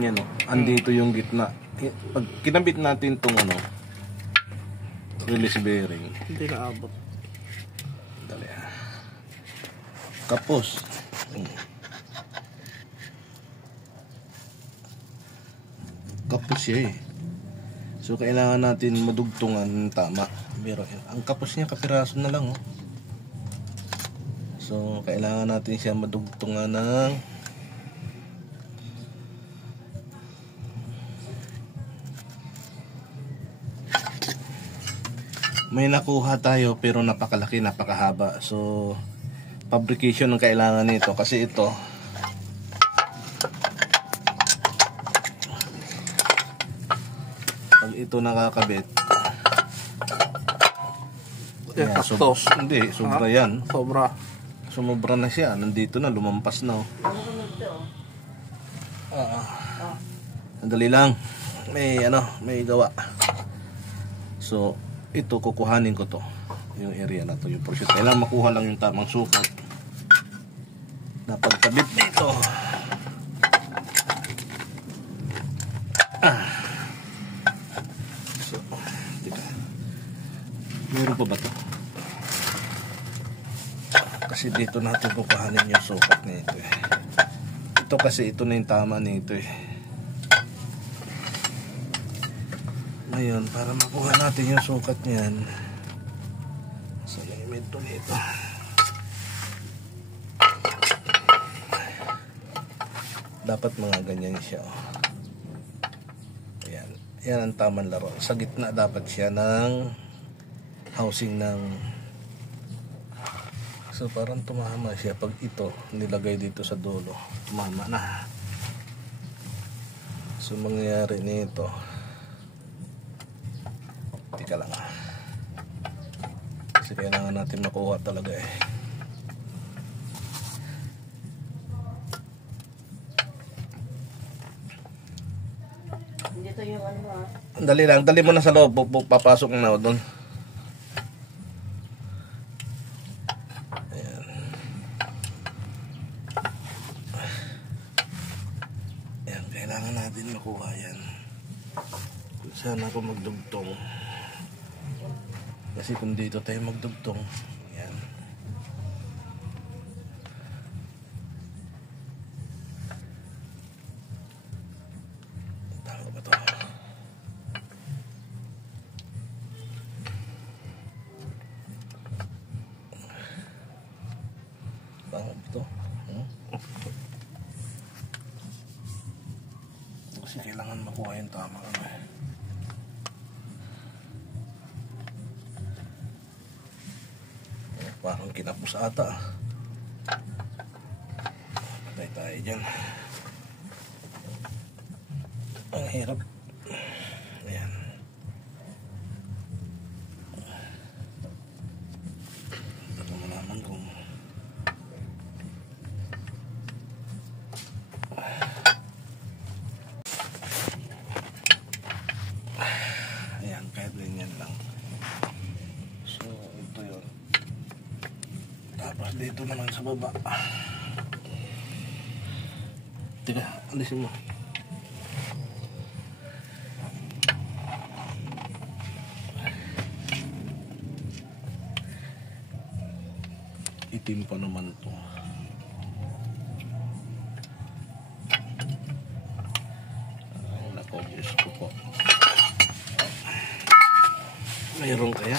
Yan o, andito yung gitna. Pag kinabit natin itong ano, release bearing, hindi naabot. dali. Kapos. Kapos siya eh. So kailangan natin madugtungan ng tama. Pero ang kapos niya kapiraso na lang oh. So kailangan natin siya madugtungan ng may nakuha tayo pero napakalaki, napakahaba. So fabrication ang kailangan nito kasi ito pag ito nakakabit Yan, yeah, hindi, sobra yan. Sumobra na siya, nandito na, lumampas na oh. Andali lang, may gawa. So ito kukuhanin ko to, yung area na to, yung portion. Kailangan makuha lang yung tamang sukat na pagkabit dito. So, tika. Meron pa ba to? Kasi dito natin kukuhanin yung sukat nito eh. Ito kasi ito na yung tama nito eh. Ngayon, para makuha natin yung sukat niyan, sa elemento nito, dapat mga ganyan siya oh. Ayan, yan ang tamang laro. Sa gitna dapat siya ng housing ng, so parang tumama siya pag ito nilagay dito sa dulo, tumama na. So mangyayari nito, tika lang kasi kailangan natin makuha talaga eh. Dito yung ano Dali lang, dali mo na sa loob, papasok na doon. Ayan. Ayan, kailangan natin makuha yan. Sana ako magdugtong. Kasi kung dito tayo magdugtong, yan. Tama ba ito? Tama ba ito? Kasi kailangan makuha yung tamang ano eh. Parang kinapos ata. Patay tayo dyan. Ang hirap. Ayan. Hindi ko malaman kung ayan, kahit ganyan lang. So ito yun. Tapos dito naman sa baba. Teka, alisin mo. Itim pa naman to. Ay, nako, Diyos ko po. Mayroon kaya?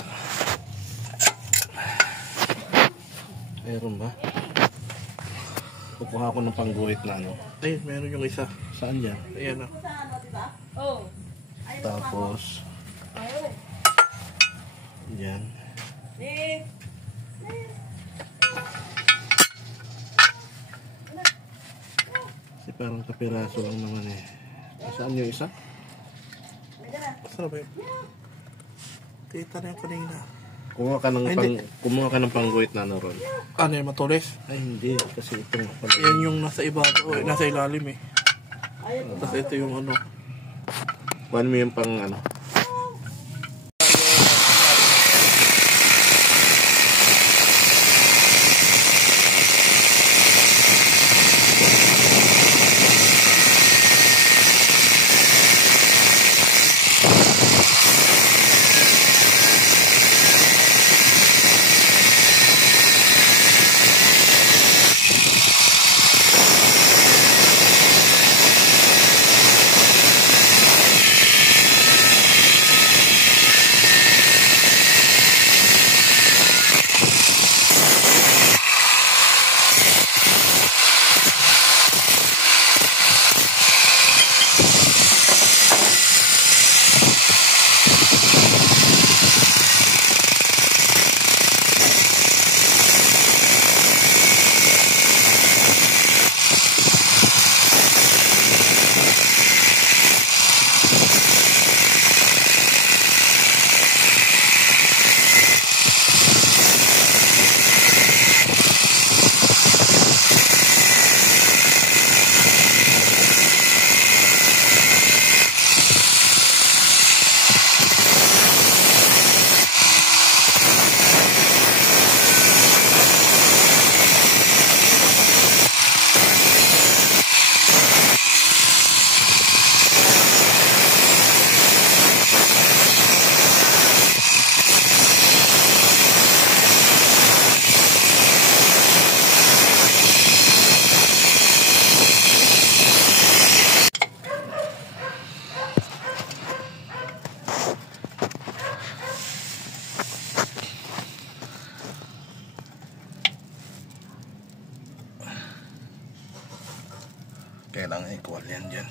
Meron ba? Kukuha ko ng pangguhit na ano. Ay, meron yung isa. Saan yan? Ayan Oh. Tapos yan. Kasi parang kapiraso lang naman eh. Saan yung isa? Saan ba yun? Kita na yung kanina. Kumuha ka ng pangguhit na ano ron. Ano yung matulis? Ay hindi, kasi ito nga pala. Yan yung nasa ibabaw, nasa ilalim eh. Tapos ito yung ano. Kuhan mo yung pang ano. kailangan equal yan dyan.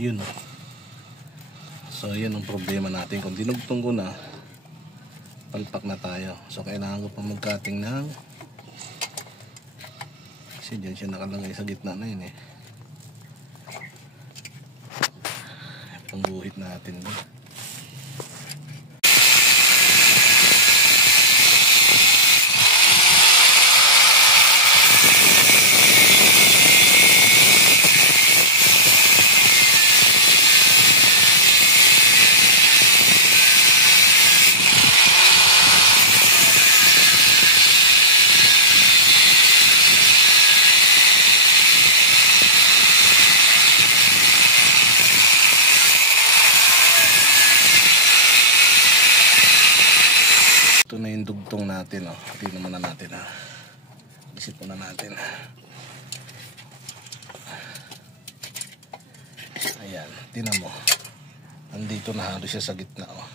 Yun. So yun ang problema natin. Kung dinugtong ko na, palpak na tayo. So kailangan ko pa mag-cutting ng, kasi dyan siya nakalagay sa gitna na yun eh. Pangguhit natin doon. Ito na yung dugtong natin, oh. Tingnan muna natin, ha. Isip muna natin. Ayan, tingnan mo. Andito na halos siya sa gitna, oh.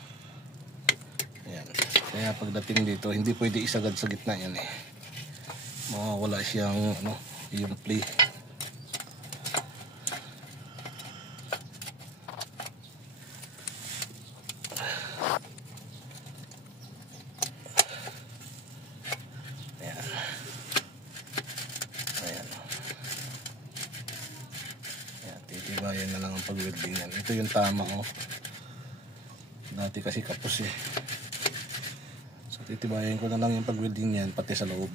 Ayan. Kaya pagdating dito, hindi pwede isagad sa gitna yan, eh. Mawawala siyang, ano, yung play. Titibayan na lang ang pag-welding yan. Ito yung tama, oh. Dati kasi kapos eh. So titibayan ko na lang yung pag-welding yan pati sa loob.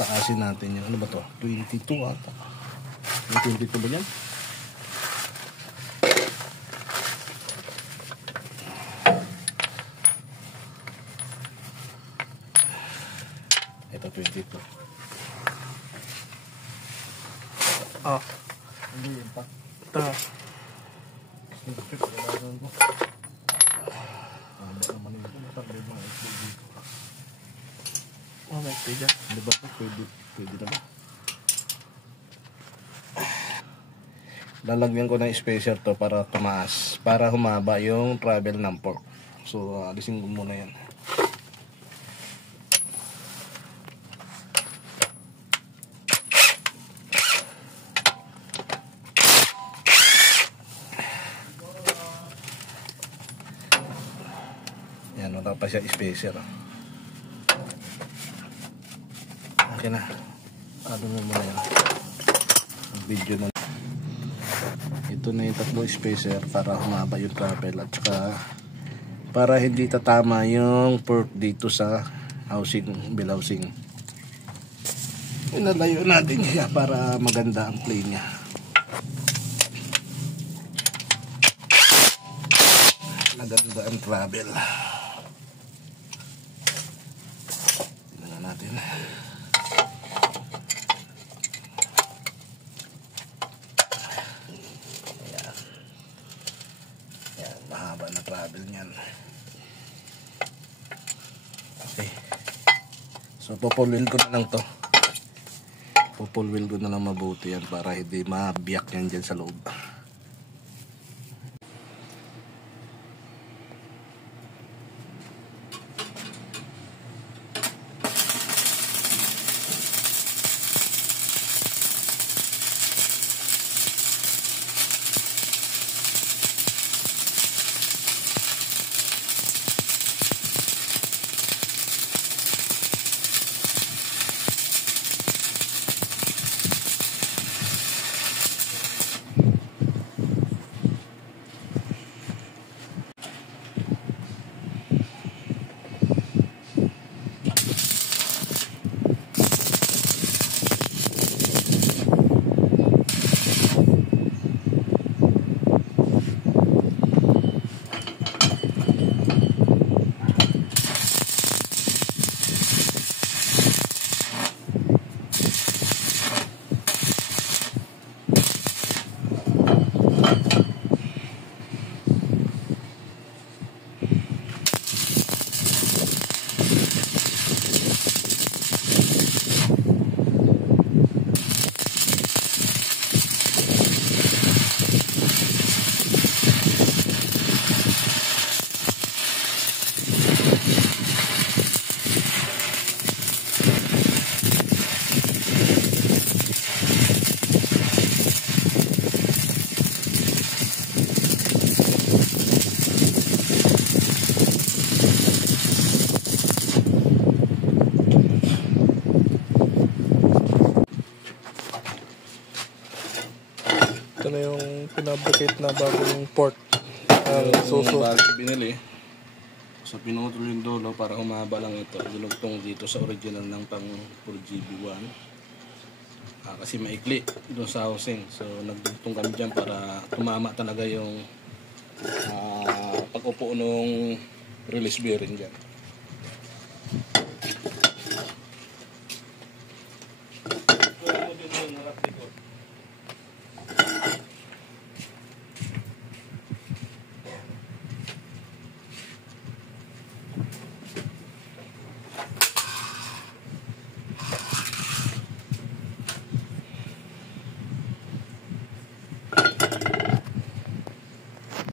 Pataasin natin yung, ano ba to? 22 ata. May 22 ba yan? Ito 22. Ah. Hindi yun pa. Ito. Oh, may pwede. Di ba? Pwede na ba? Lalagyan ko ng spacer to para tumaas. Para humaba yung travel ng fork. So, alisin ko muna yan. Yan, wala pa siya spacer. Okay na. Ano mo muna yan. Video na. Ito na yung tatlong spacer para humaba yung travel at saka para hindi tatama yung fork dito sa housing, bill housing. Inalayo natin siya para maganda ang play niya. Maganda ang travel. Tingnan natin. Mahaba na travel niyan. Okay. So populwheel ko na lang to. Populwheel ko na lang mabuti yan para hindi mabiyak yan dyan sa loob. Ito na yung pinabricate na bagong port. Suso. Bago binili. So pinutol yung dulo para humaba lang ito. Dinugtong dito sa original ng pang 4GB1. Kasi maikli doon sa housing. So nagdugtong kami dyan para tumama talaga yung pag-upo nung release bearing dyan.